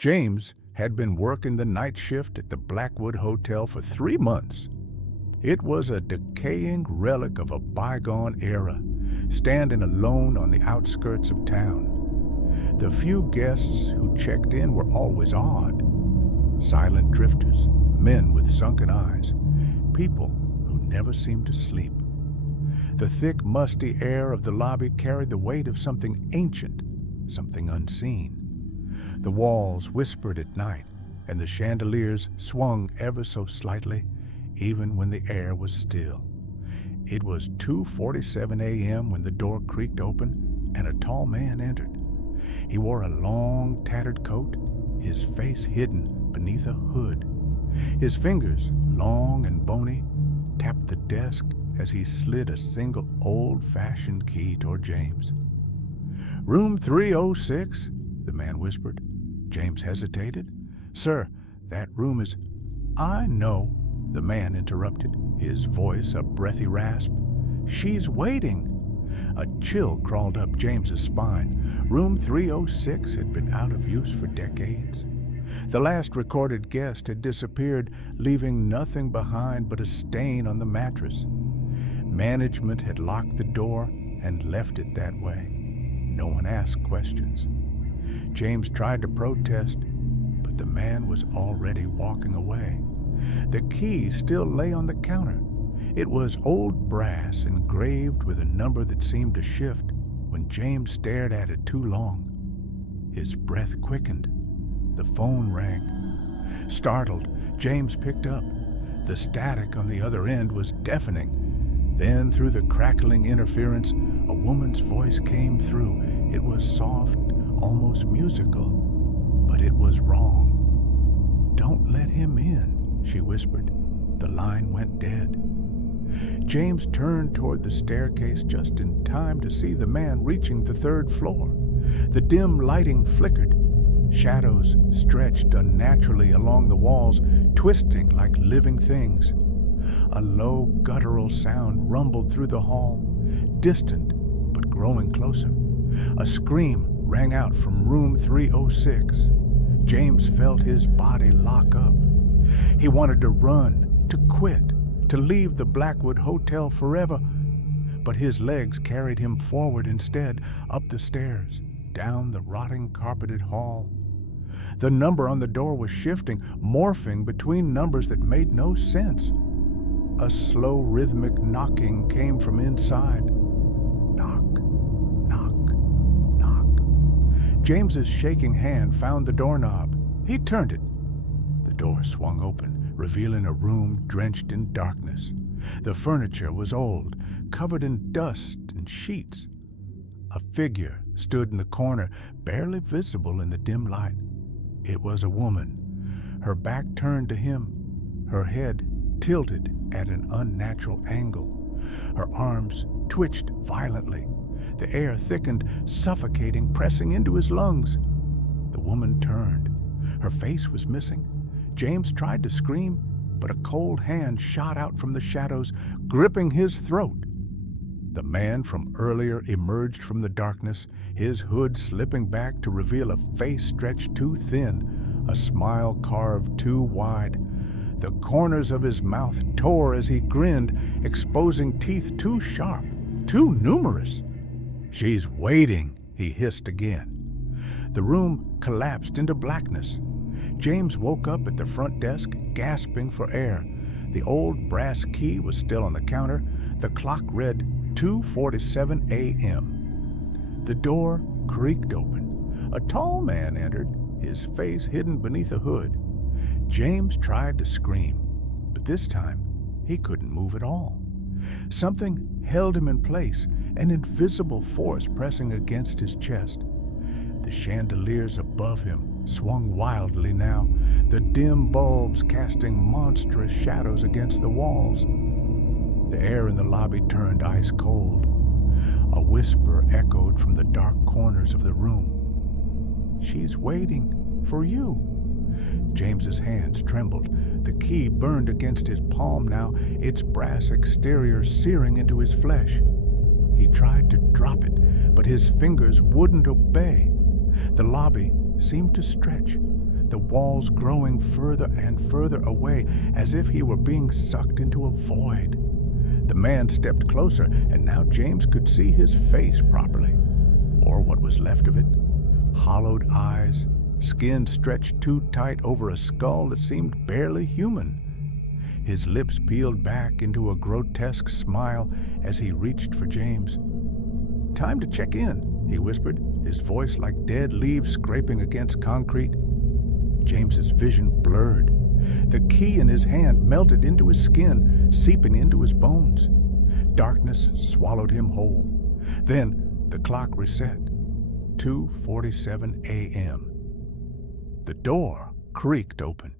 James had been working the night shift at the Blackwood Hotel for 3 months. It was a decaying relic of a bygone era, standing alone on the outskirts of town. The few guests who checked in were always odd. Silent drifters, men with sunken eyes, people who never seemed to sleep. The thick, musty air of the lobby carried the weight of something ancient, something unseen. The walls whispered at night, and the chandeliers swung ever so slightly, even when the air was still. It was 2:47 a.m. when the door creaked open and a tall man entered. He wore a long, tattered coat, his face hidden beneath a hood. His fingers, long and bony, tapped the desk as he slid a single old-fashioned key toward James. "Room 306, the man whispered. James hesitated. "Sir, that room is—" "I know," the man interrupted, his voice a breathy rasp. "She's waiting." A chill crawled up James's spine. Room 306 had been out of use for decades. The last recorded guest had disappeared, leaving nothing behind but a stain on the mattress. Management had locked the door and left it that way. No one asked questions. James tried to protest, but the man was already walking away. The key still lay on the counter. It was old brass engraved with a number that seemed to shift when James stared at it too long. His breath quickened. The phone rang. Startled, James picked up. The static on the other end was deafening. Then, through the crackling interference, a woman's voice came through. It was soft, almost musical, but it was wrong. "Don't let him in," she whispered. The line went dead. James turned toward the staircase just in time to see the man reaching the 3rd floor. The dim lighting flickered. Shadows stretched unnaturally along the walls, twisting like living things. A low, guttural sound rumbled through the hall, distant but growing closer. A scream rang out from room 306. James felt his body lock up. He wanted to run, to quit, to leave the Blackwood Hotel forever, but his legs carried him forward instead, up the stairs, down the rotting carpeted hall. The number on the door was shifting, morphing between numbers that made no sense. A slow, rhythmic knocking came from inside. Knock, knock, knock. James's shaking hand found the doorknob. He turned it. The door swung open, revealing a room drenched in darkness. The furniture was old, covered in dust and sheets. A figure stood in the corner, barely visible in the dim light. It was a woman, her back turned to him, her head tilted at an unnatural angle. Her arms twitched violently. The air thickened, suffocating, pressing into his lungs. The woman turned. Her face was missing. James tried to scream, but a cold hand shot out from the shadows, gripping his throat. The man from earlier emerged from the darkness, his hood slipping back to reveal a face stretched too thin, a smile carved too wide. The corners of his mouth tore as he grinned, exposing teeth too sharp, too numerous. "She's waiting," he hissed again. The room collapsed into blackness. James woke up at the front desk, gasping for air. The old brass key was still on the counter. The clock read 2:47 a.m. The door creaked open. A tall man entered, his face hidden beneath a hood. James tried to scream, but this time he couldn't move at all. Something held him in place, an invisible force pressing against his chest. The chandeliers above him swung wildly now, the dim bulbs casting monstrous shadows against the walls. The air in the lobby turned ice cold. A whisper echoed from the dark corners of the room. "She's waiting for you." James's hands trembled. The key burned against his palm now, its brass exterior searing into his flesh. He tried to drop it, but his fingers wouldn't obey. The lobby seemed to stretch. the walls growing further and further away, as if he were being sucked into a void. The man stepped closer, and now James could see his face properly, or what was left of it. Hollowed eyes, skin stretched too tight over a skull that seemed barely human. His lips peeled back into a grotesque smile as he reached for James. "Time to check in," he whispered, his voice like dead leaves scraping against concrete. James's vision blurred. The key in his hand melted into his skin, seeping into his bones. Darkness swallowed him whole. Then the clock reset. 2:47 a.m. The door creaked open.